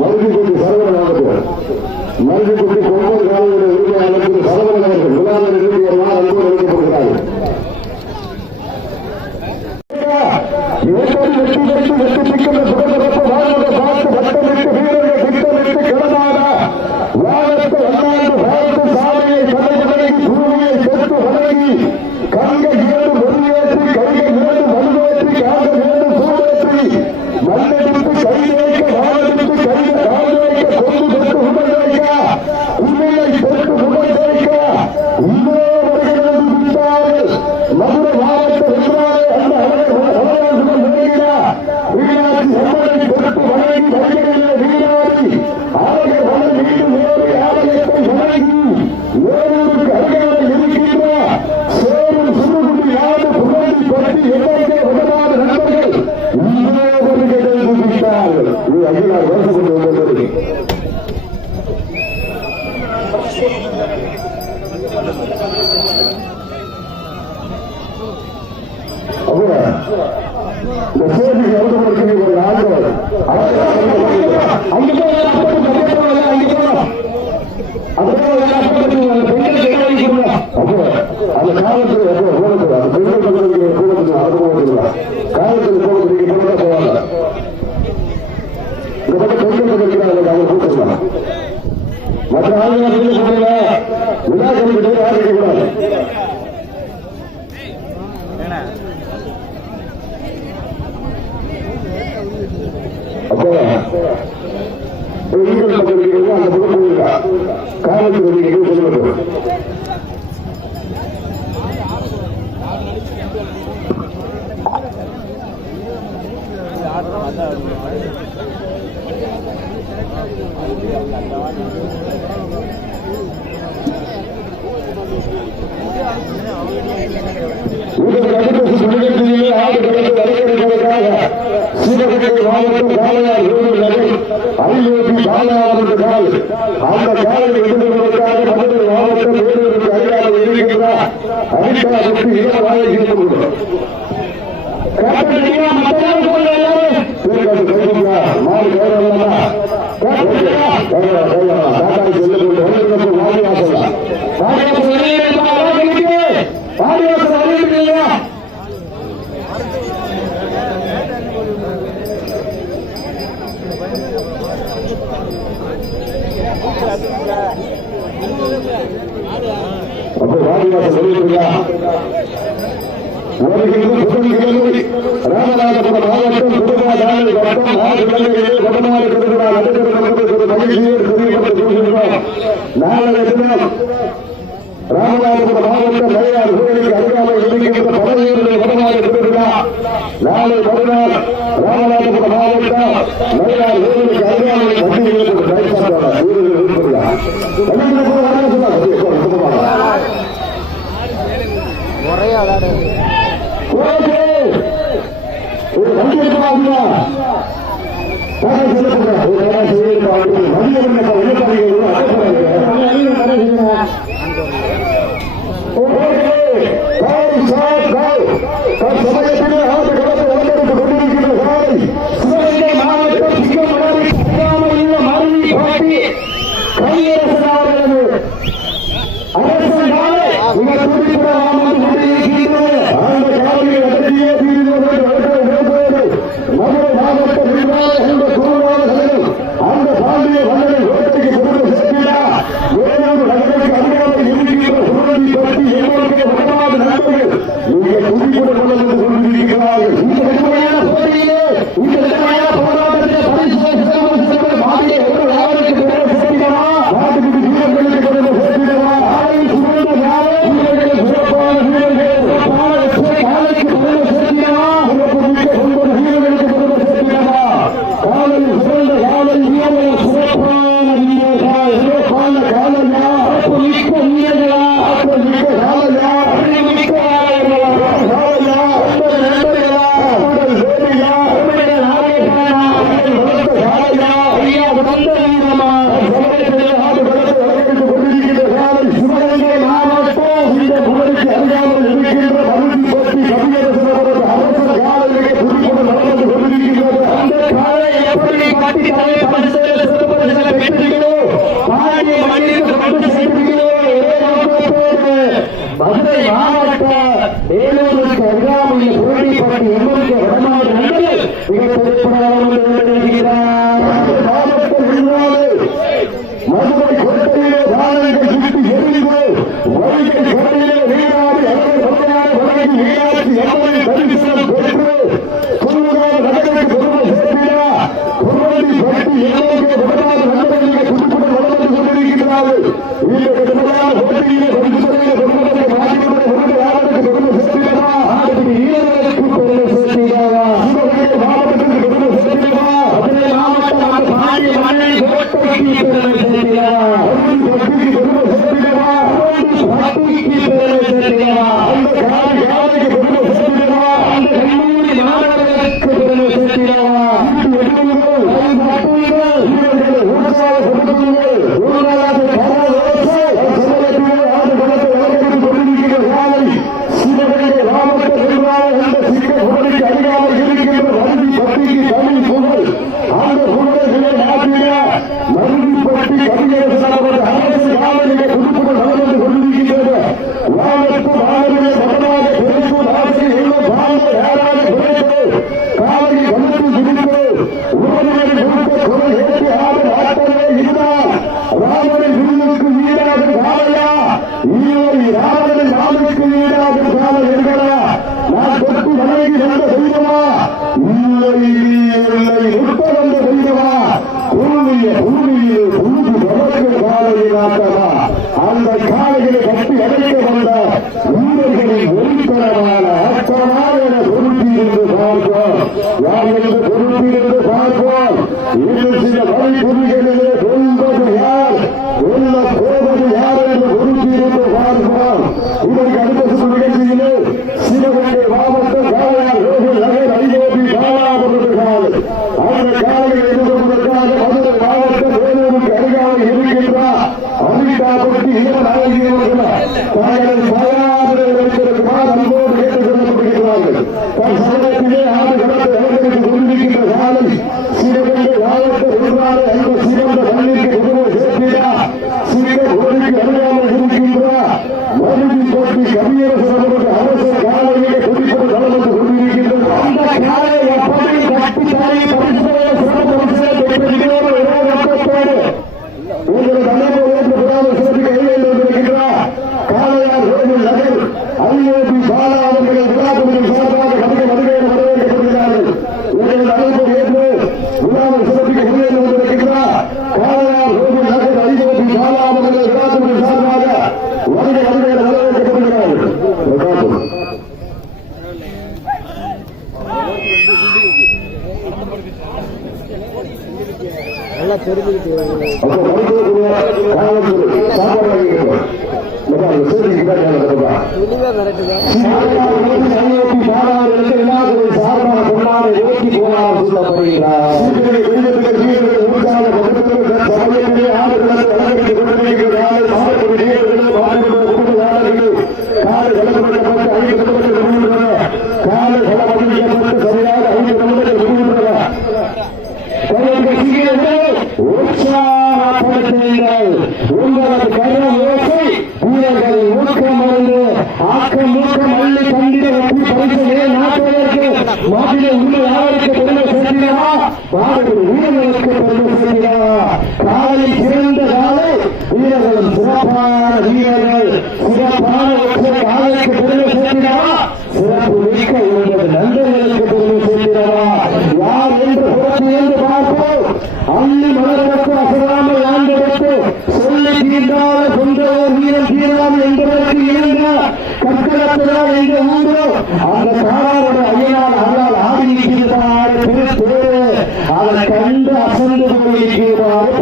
மருதிக்குட்டி சரவணன் அவர்கள் மருதிக்குட்டி கொம்பன் காலையுடைய உரிமையாளருக்கு சரவணன் அவர்கள் விழாவில் இறுதியமாக அன்போடு அளிக்கப்படுகிறார்கள். மற்ற அப்போ அந்த காலத்தில் சொல்லுவது சிவகங்கை மாவட்டம் காளையார் ஐயோபி பாலாவர்கள் அந்த காலையில் எதிர்கொள்வதற்காக மதுரை மாவட்டம் வேலூருக்கு அருகாமல் இருக்கின்றார் அரிக்காவுக்கு இடமாக இருக்கிறது. அப்போ வாடிவாசல் சொல்லியிருக்கா ராமநாதபுரம் மாவட்டம் புதுமாதான வட்டம் நாடு இலங்கையிலே வடமாறு திருவிழா நடைபெறும் மகிழ்ச்சியோடு தெரிவிக்கப்பட்டுள்ளோம். நாளைய தினம் ராமநாதபுரம் மாவட்டம் மயிலார் ஊழலுக்கு அருகாமல் இருக்கின்ற படையூரில் வடமாறு திருவிழா நாளை மறுநாள் ராமநாதபுரம் மாவட்டம் மயிலார் ஊழலுக்கு அருகாமல் பட்டியலில் பயன்படுத்தலாம். ஒரே அலாடு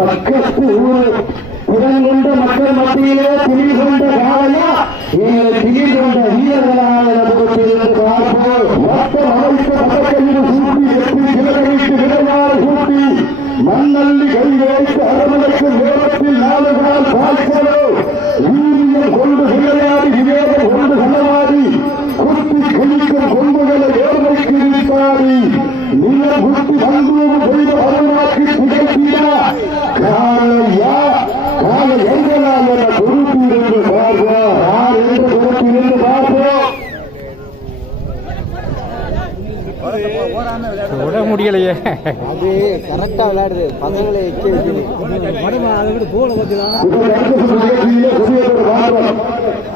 பக்கத்து ஊர் புறங்கொண்ட மக்கள் மத்தியிலே துணி கொண்ட காலையா முடியலையே. அது கரெக்டா விளையாடுது, பசங்களை எக்கி வைக்குது.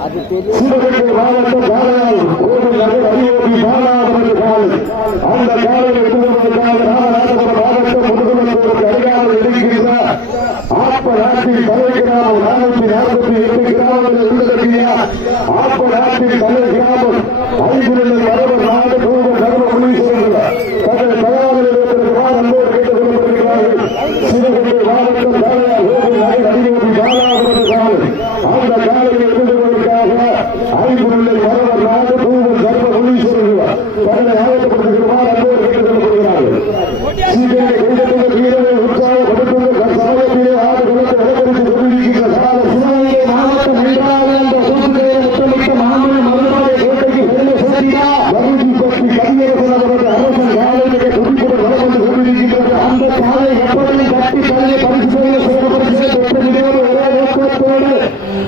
அது தெரியும். ஆப்பநாட்டில் தலைகிராமம் 448 கிராமங்கள் உள்ளடக்கிய ஆப்பநாட்டில் தலைகிராமம் ஐந்து வரவர் நாடு தூவ தர்ம முனீஸ்வரர்கள் தங்கள் தயாரில் இருப்பதற்காக அன்போடு கேட்டுக் கொள்ளப்படுகிறார்கள். சிவகங்கை மாவட்டம் அதிபதி பாலாபுரம் காலை அந்த காலையில் இருந்ததற்காக ஐந்து வரவர் நாடு தூவ தர்ம முனீஸ்வரர்கள் தங்களை ஆயத்தப்படுத்துகிறார் அன்போடு கேட்டுக் கொள்ளப்படுகிறார்கள். வீரரை உற்சாகப்படுத்தும் சமயத்திலே ஆடு குளத்தை விளக்கரித்து கொண்டிருக்கின்ற கால சிவகங்கை மாவட்டம் நன்றாக அந்த சூழ்நிலையை முத்தமிட்ட மாமன் மருத்துவரை கோட்டைக்கு பெருமை சேர்த்தியா வறுதி பற்றி கவியரசன் அவரது அரசன் காலையிலே துடிப்புடன் வளம் வந்து கொண்டிருக்கின்றது. அந்த காலை எப்படி கட்டி தன்னை பரிசுகளை செயல்படுத்தி தொட்டதிலோடு ஒரே நோக்கத்தோடு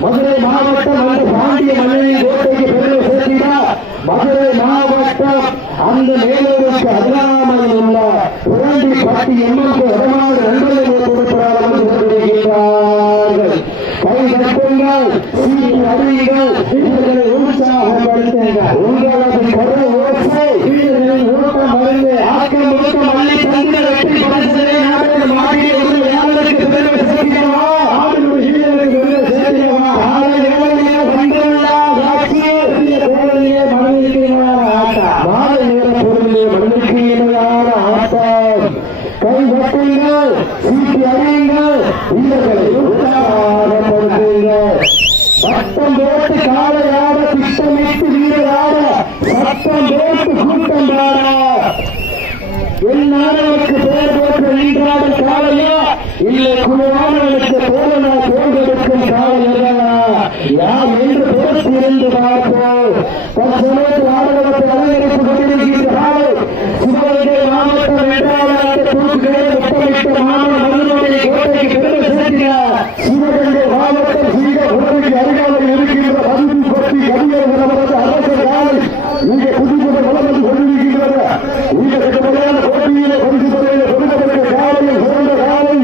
மதுரை மாவட்டம் அந்த பாண்டிய மன்னனின் கோட்டைக்கு பெருமை சேர்த்தியா மதுரை மாவட்டம் அந்த மேலூருக்கு அருகாமையில் உள்ள புரண்டி பட்டி எம்எல்ஏ இடமாறு நண்பர்கள் கொடுக்கிறார்கள் கொண்டிருக்கிறார்கள். கை கட்டுங்கள், சீட்டி அறியுங்கள், வீரர்களை உற்சாகப்படுத்துங்கள். உங்களது கரு ஓசை வீரர்களின் ஊட்டம் மருந்து ஆக்கம் முழுக்கம் அள்ளி தந்து வெற்றி பரிசுகளை நாட்டில் மாற்றி யாருக்கு பெருமை சேர்க்கிறவா ஆளுநர் வீரர்களுக்கு பெருமை சேர்க்கிறவா ஆளை வேலையே வந்துள்ளா ஆட்சியே பொருளிலே மனதிற்கிறவா ஆட்டா மாலை நேர பொருளிலே மனதிற்கிறவா ஆட்டம். கை கட்டுங்கள், சீட்டி அறியுங்கள், வீரர்களை உற்சாகப்படுத்துங்கள். சட்டம் போட்டு காலையாட திட்டமிட்டு வீரராட சட்டம் போட்டு கூட்டம் பாட என் நாடுகளுக்கு பெயர் போட்டு நின்றாடும் காலையா இல்லை குழுவானவர்களுக்கு தோழனா தேர்ந்தெடுக்கும் காலையா யார் என்று பொறுத்திருந்து பார்ப்போம். தற்சமயத்தில் ஆடுகளத்தை அலங்கரித்துக் கொண்டிருக்கின்ற காலை சிவகங்கை மாவட்டம் வென்றாளர் தூக்குகளை முத்தமிட்ட மாமன் மருத்துவரை கோட்டைக்கு பெருமை சேர்க்கிறார். சிவகங்கை மாவட்டம் சீக உடலுக்கு அருகாமல் இருக்கின்ற பகுதி பற்றி கவிஞர் அவரது அரசு காலை இங்கே புதுப்புடன் வளம் வந்து கொண்டிருக்கின்றது. இந்த கட்டமையான போட்டியிலே பரிசு தொகையிலே கொடுக்கப்பட்ட காலையில் சிறந்த காலை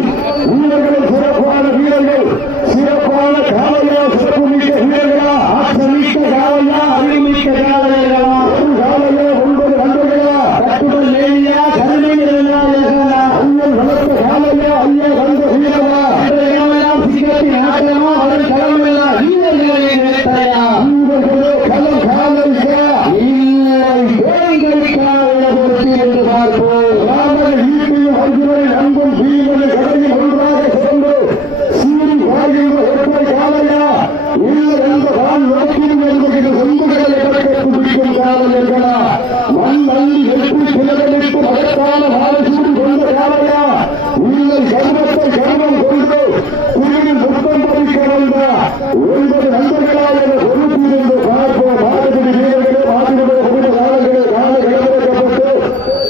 வீரர்கள் சிறப்பான வீரர்கள் சிறப்பான காலையா சிறப்புமிக்க வீரர்களா ஆற்றமிக்க காலையா அறிவுமிக்க காலையா ஒரு காலையா 9 நண்பர்களா கட்டுடல் மேலியா கருணையா ஐயன் வளர்த்த காலையா ஐயா வந்த வீரமா எல்லாம் சிங்கத்தின் ஆட்டமா அவர்கள் களமெல்லாம் வீரர்களை நிறுத்தையா வீரர்களே களம் காலையா இல்லை தேவைகளுக்காக என்று பார்ப்போம். ராமன் வீட்டையும் அர்ஜுனனை அன்பும் வீரனை கடையில் ஒன்றாக சேர்ந்து சீறி வாழ்கின்ற ஒற்றை காலையா இல்லை என்ற வான் நோக்கியும் என்பது சொம்புகளை கற்க துடிக்கும் காலம் என்றா மண் அள்ளி வெற்றி சிலதளித்து மகத்தான வாரசூடி கொண்ட காலையா இல்லை கர்மத்தை கர்மம் கொண்டு குழுவில் முத்தம் பதிக்க வந்த 9 நண்பர்களால் என பொறுப்பிலிருந்து பார்ப்போம். மாடுபிடி வீரர்களே மாடுபிடி கொண்ட காலங்களே காலை இழக்கப்பட்டு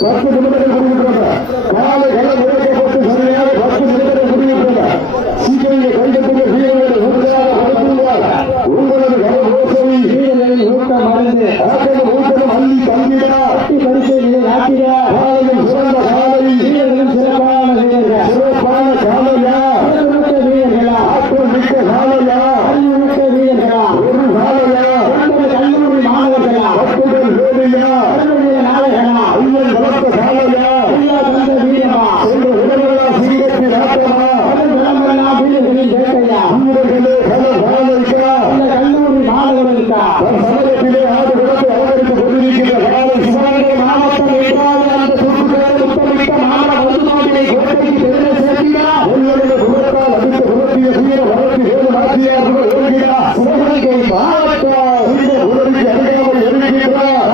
10 நிமிடங்கள் முடிகின்றன. காலை களம் உழைக்கப்பட்டு சரியாக 10 நிமிடங்கள் முடிகின்றன. சீக்கிரம் கைதட்டுள்ள வீரர்களை உறுதியாக அனுப்புவார். உங்களது களம் ஓசை வீரர்களின் ஊட்டம் மறந்து ஆட்டம் ஊட்டம் அள்ளி தந்திடா பரிசை நாட்டிடா காலையில் சிறந்த காலை வீரர்களும் சிறப்பான வீரர்கள் சிறப்பான காலையா வீரர்களா ஆட்டம் மிக்க காலையா அறிவுமிக்க வீரர்களா ஒரு காலையா கல்லூரி மாணவர்களா பத்துடன் வேலையா நாளைகளா ஐயன் வளர்த்த காலையா ஐயா தந்த வீரமா என்ற உடல்களா சீகத்தின் ஆட்டமா கடம்பெல்லாம் வீரர்களின் வேட்டையா வீரர்களே கல காலைக்கா இந்த கல்லூரி மாணவர்களுக்கா சமயத்திலே ஆடு குளத்தை அலங்கரித்துக் கொண்டிருக்கின்ற காலை சிவகங்கை மாவட்டம் என்றால் அந்த சுற்றுகளை முத்தமிட்ட மாணவ மருத்துவமனை கோட்டைக்கு பெருமை சேர்த்தியா உங்களுடைய குலத்தால் அடித்த குலத்திய வீர வளர்ச்சி வேறு நாட்டியார்கள் வருகிறார். சிவகங்கை மாவட்டம் இந்த உடலுக்கு அருகாமல் இருக்கின்றார்.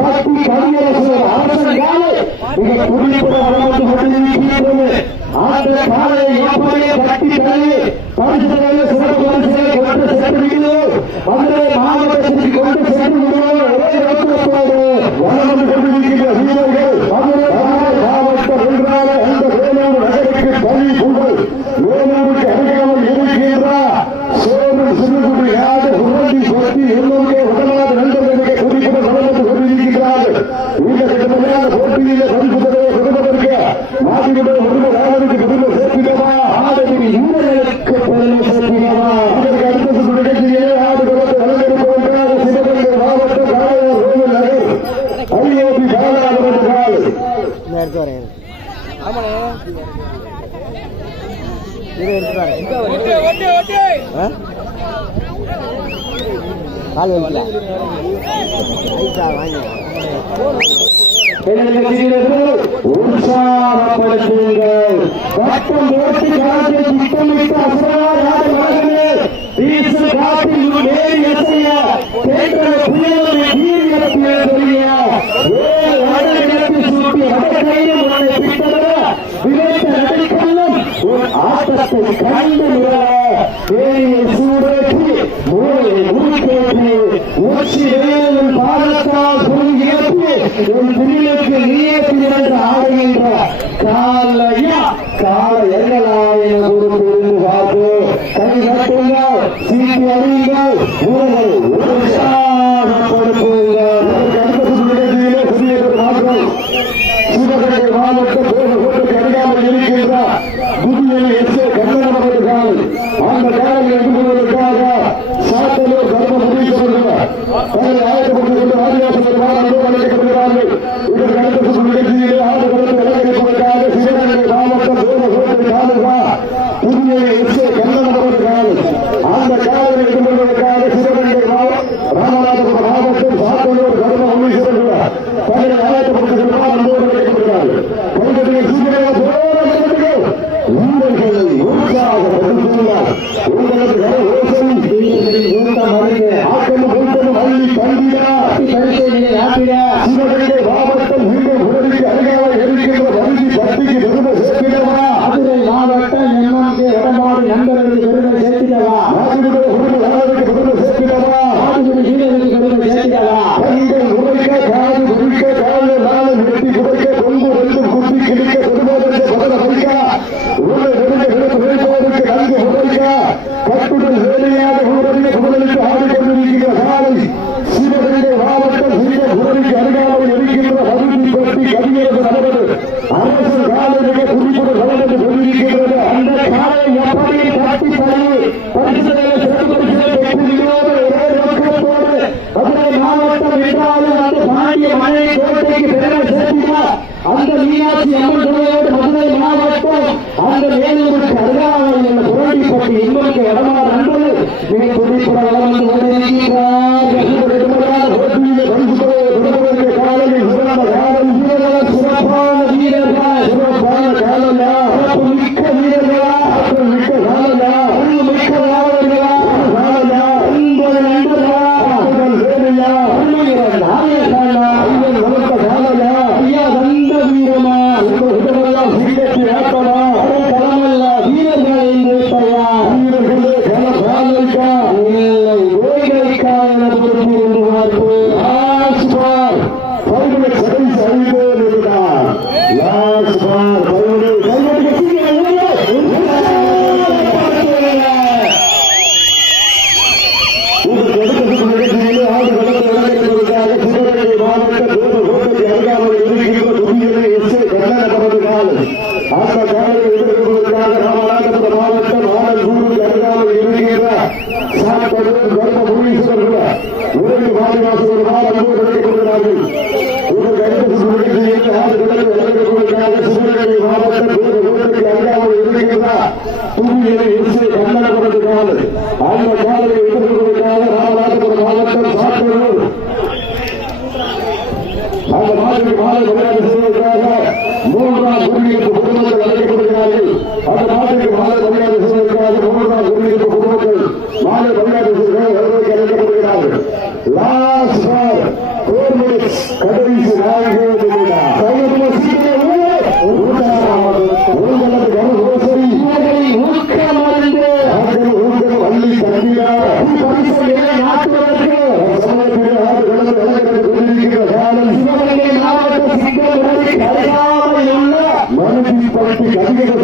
பாட்டி கவியரசர் அரசன் காலை மிக குறிப்புடன் வளர்ந்து கொண்டிருக்கின்றது. அந்த காலையை எப்படியே கட்டி தள்ளி பரிசுகளை சிறப்பு பரிசுகளை கொண்டு சென்றுகிறோம். மதுரை மாவட்டத்திற்கு கொண்டு சென்றுகிறோம். ஒரே நோக்கத்தோடு வளர்ந்து கொண்டிருக்கின்ற வீரர்கள் மதுரை மாவட்டம் என்றால அந்த வேலூர் நகருக்கு தனி புகழ். வேலூருக்கு அருகாமல் இருக்கின்றார் சோறு சிறுகுடி யாடு உருண்டி கொட்டி எல்லோருமே உடலாத நண்பர்களுக்கு குறிப்பிட்ட வளர்ந்து கொண்டிருக்கிறார்கள். இந்த கடுமையான போட்டியிலே பரிசுகளை கால் வைக்கல வாங்கி உற்சாகப்படுத்துங்கள். கட்டம் ஓட்டு காலத்தை திட்டமிட்டு அசுரவாத வீசல் காட்டில் மேல் எசைய கேட்ட புயலை வீரியத்தை பெரிய சூட்டி அடக்கையில் உன்னை பிடித்தவர விளைத்த நடைக்கல்லும் உன் ஆட்டத்தை கண்டு பேரியை சூடேற்றி மூளை முறுக்கேற்றி மூச்சு வேலும் பாதத்தால் பொருங்கேற்றி உன் பிள்ளைக்கு நீயற்றி என்று ஆடுகின்ற காலையா கால எங்களாயின பொறுப்பிருந்து பார்த்து கை கட்டுங்கள் சீட்டி அறியுங்கள் ஊர்கள் உற்சாகப்படுத்துங்கள். புதிய மாற்றம் சிவகங்கை மாவட்ட போட்டு அறியாமல் இருக்கின்ற புதிய எஸ்ஏ கண்ணனவர்கள் அந்த காலம் எதிர்கொள்வதற்காக சாத்தலூர் கர்ம முடிவுகிறார். தங்களை ஆயத்தப்பட்டு ஆதிவாசிகள் அழைக்கப்படுகிறார்கள். இதற்கு அடுத்த நிகழ்ச்சியிலே ஆண்டுகளுக்கு அலங்கரிப்பதற்காக சிவகங்கை மாவட்டம் போட்டு காலுகா புதிய எஸ்ஏ கண்ணனவர்கள் அந்த காலம் எதிர்கொள்வதற்காக சிவகங்கை ராமநாதபுரம் மாவட்டம் சாத்தலூர் கர்ம முடிவுகிறார். தங்களை ஆயத்தப்பட்டு அழைக்கப்படுகிறார்கள். கைகட்டிய சீக்கிரமாக போராடுங்கள். உங்களை உற்சாகப்படுத்துகிறார். உங்களுக்கு ஆட்டம் கூட்டம் அள்ளி தந்திட சிவகங்கை மாவட்டம் மீண்டும் உடலுக்கு அருகாமல் இருக்கின்ற வங்கி பட்டிக்கு பெருமை சேர்க்கிறவா. மதுரை மாவட்டம் எம்எம்கே வடமாடு நண்பர்களுக்கு பெருமை சேர்க்கிறவா. நாட்டுடைய உடல் வளர்ச்சிக்கு பெருமை சேர்க்கிறவா. நாட்டுடைய வீரர்களுக்கு பெருமை சேர்க்கிறவா. கைகள் உடைக்க காது குடிக்க காலை நாளை வெட்டி குடைக்க கொண்டு ரெண்டு குட்டி கிடிக்க பெருமாளுடைய பதன வைக்க உடலை நெருங்க விழுந்து விழுப்பவருக்கு நன்கு உடைக்க கட்டுடன் வேலையாக உடனே புகழுக்கு ஆடிக்கொண்டிருக்கிற காலை சிவகங்கை மாவட்டம் சிறிய உடலுக்கு அருகாமல் இருக்கின்ற வகுதி பற்றி கவியரசு நடவது அரசு காலை மிக குறிப்புடன் நடந்து கொண்டிருக்கின்றது. அந்த காலை எப்படி காட்டி தள்ளி பரிசுகளை சிறப்புகளை பெற்றுள்ளோடு ஒரே நோக்கத்தோடு மதுரை மாவட்டம் என்றாலும் அந்த பாண்டிய மழை கோட்டைக்கு பெருமை சேர்க்கிறார். அந்த மீனாட்சி அம்மன் துணையோடு மதுரை மாவட்டம் அந்த மேலூருக்கு அருகாமல் என்ற புரட்டிப்பட்டி இன்னொரு இடமான நண்பர்கள் மிக குறிப்புடன் வளம் வந்து கொண்டிருக்கிறார். சிறப்பான வீரர்கள் சிறப்பான காலங்களா மிக்க வீரர்களா மிக்க காலங்களா மிக்க காலங்களா காலங்களா உங்கள் நண்பர்களா வேலையா வளர்த்த காலங்களா ஐயா வந்த வீரமா உங்களெல்லாம் சிங்கத்தை ஆட்டமா களமல்ல வீரர்கள் என்று பெயா வீரர்களே கல காலைக்கா இல்லை ஓய்களுக்கா என பொறுப்பு என்று பார்ப்பு ஆஸ்பார் பைகளை சரி சரிவே இருக்கிறார். ஆஸ்பார் பைகளை கைகளுக்கு நிகழ்ச்சியிலே ஆடு வளர்த்து விளங்குவதற்காக சிவகங்கை மாவட்ட கோட்டைக்கு அருகாமல் இருக்கின்ற புதிய எஸ்ஏ கண்ணனவர்கள் அந்த காலையை எதிர்கொள்வதற்காக ராமநாதபுரம் மாவட்டம் ஆனந்தூருக்கு அருகாமல் இருக்கின்ற சாத்தலூர் கர்ம முனீஸ்வரர்கள் உடனே வாரிவாசல் ஆனந்தூர் அழைக்கப்படுகிறார்கள். இதற்கு அடுத்த நிகழ்ச்சியிலே ஆடு வளர்த்து விளங்குவதற்காக சிவகங்கை மாவட்ட கோட்டைக்கு அருகாமல் இருக்கின்ற புதிய எஸ்ஏ கண்ணனவர்கள் அந்த காலையை எதிர்கொள்வதற்காக ராமநாதபுரம் மாவட்டம் சாத்தலூர் அந்த மாதிரி மாலை விளையாட்டு செய்வதற்காக மூன்றாம் குடியிருப்பு குடும்பங்கள் அழைக்கப்படுகிறார்கள். அந்த நாட்டுக்கு மாலை விளையாட்டு செய்வதற்காக மூன்றாம் குடியிருப்பு குடும்பங்கள் மாலை விளையாட்டு செய்வதற்கு அழைக்கப்படுகிறார்கள். லாஸ்ட் பார் கடைசி நாயகி அள்ளி தந்தினார். மனதில் பற்றி கவிஞர்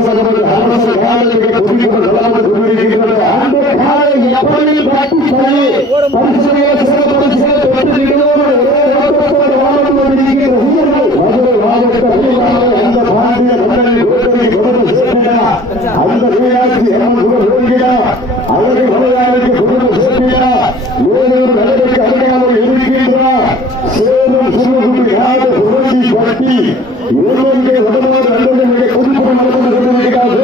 அரசு காலையை குறிப்பிட்டு கொண்டிருக்கின்றது. அந்த காலை எப்படி பற்றி சொல்லி பரிசுகளை சிறப்பரிசுகளை பெற்றுகிறோம். வாழ்ந்து கொண்டிருக்கின்ற மதுரை மாவட்ட அந்த பாண்டிய மன்னனை கோட்டையை தொடர்ந்து சேர்க்கிறார். அந்த மீனாட்சி அவரை மலையாளிக்கு தொடர்ந்து சேர்க்கிறார். வேறொரு நகருக்கு அருகாமல் இருக்கின்றார். சேலம் சிவகுடி நாடு புரட்சி பட்டி எங்கே உடனோடு நண்பர்கள் மிக குறிப்பிட நடந்து கொண்டிருக்கிறார்.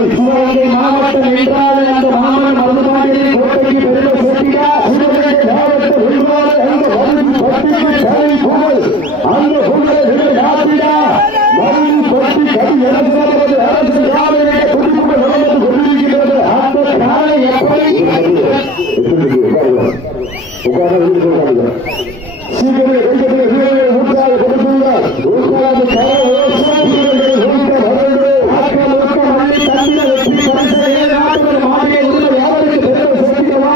மாவட்டம் என்றால் அந்த மாமன் மருதுமாடி கோட்டைக்கு பெருமை சேர்த்திட அந்த புகழை நாட்டிடா மருந்து பற்றி கை இறங்குவது அரசு காலையை குடிப்பு நடந்து கொண்டிருக்கிறது. அந்த காலை எப்படி சீக்கிரம் ஊட்டாக கொடுத்துள்ளார். ஊட்டாது மாநில யாருக்கு பெருமை சேர்த்திடவா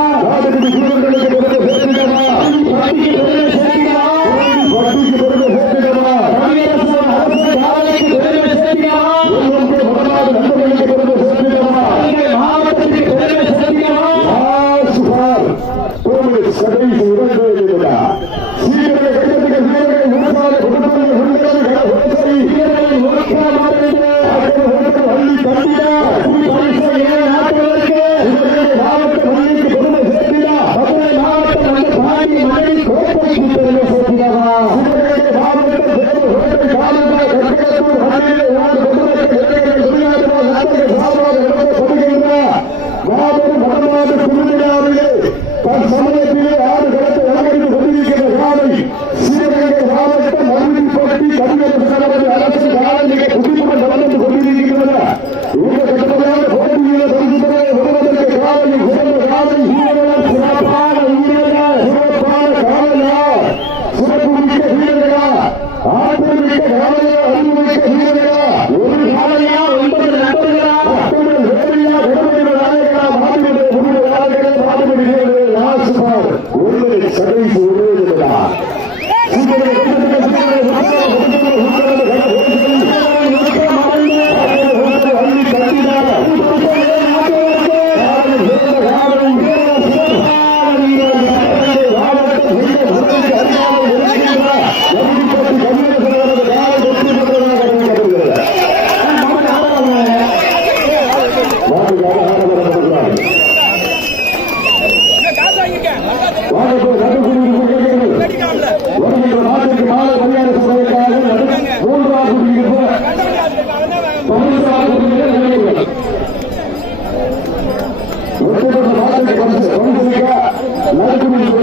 சமயத்திலே ஆறு கடத்தை அலங்கரித்து கொண்டிருக்கின்ற காலை சிவகங்கை மாவட்டம் மருந்துப்பட்டி கவிஞர் அரசு காலை மிக குடிப்புடன் நடந்து கொண்டிருக்கின்றன. இந்த கட்டமையான போட்டியில வருவதற்கு காலையில் சிறந்த காலை வீரர்கள் சிறப்பான வீரர்கள் சிறப்பான காலையா சிறப்பு மிக்க வீரர்களா ஆற்றல் மிக்க காலையா அறிவுமிக்க வீரர்களா ஒரு காலையா 9 நண்பர்களா வேலையா உடம்புடைய நாயகரா மாநில உரிய நாயகரே மாநில சதை போடுவதா நடக்கும்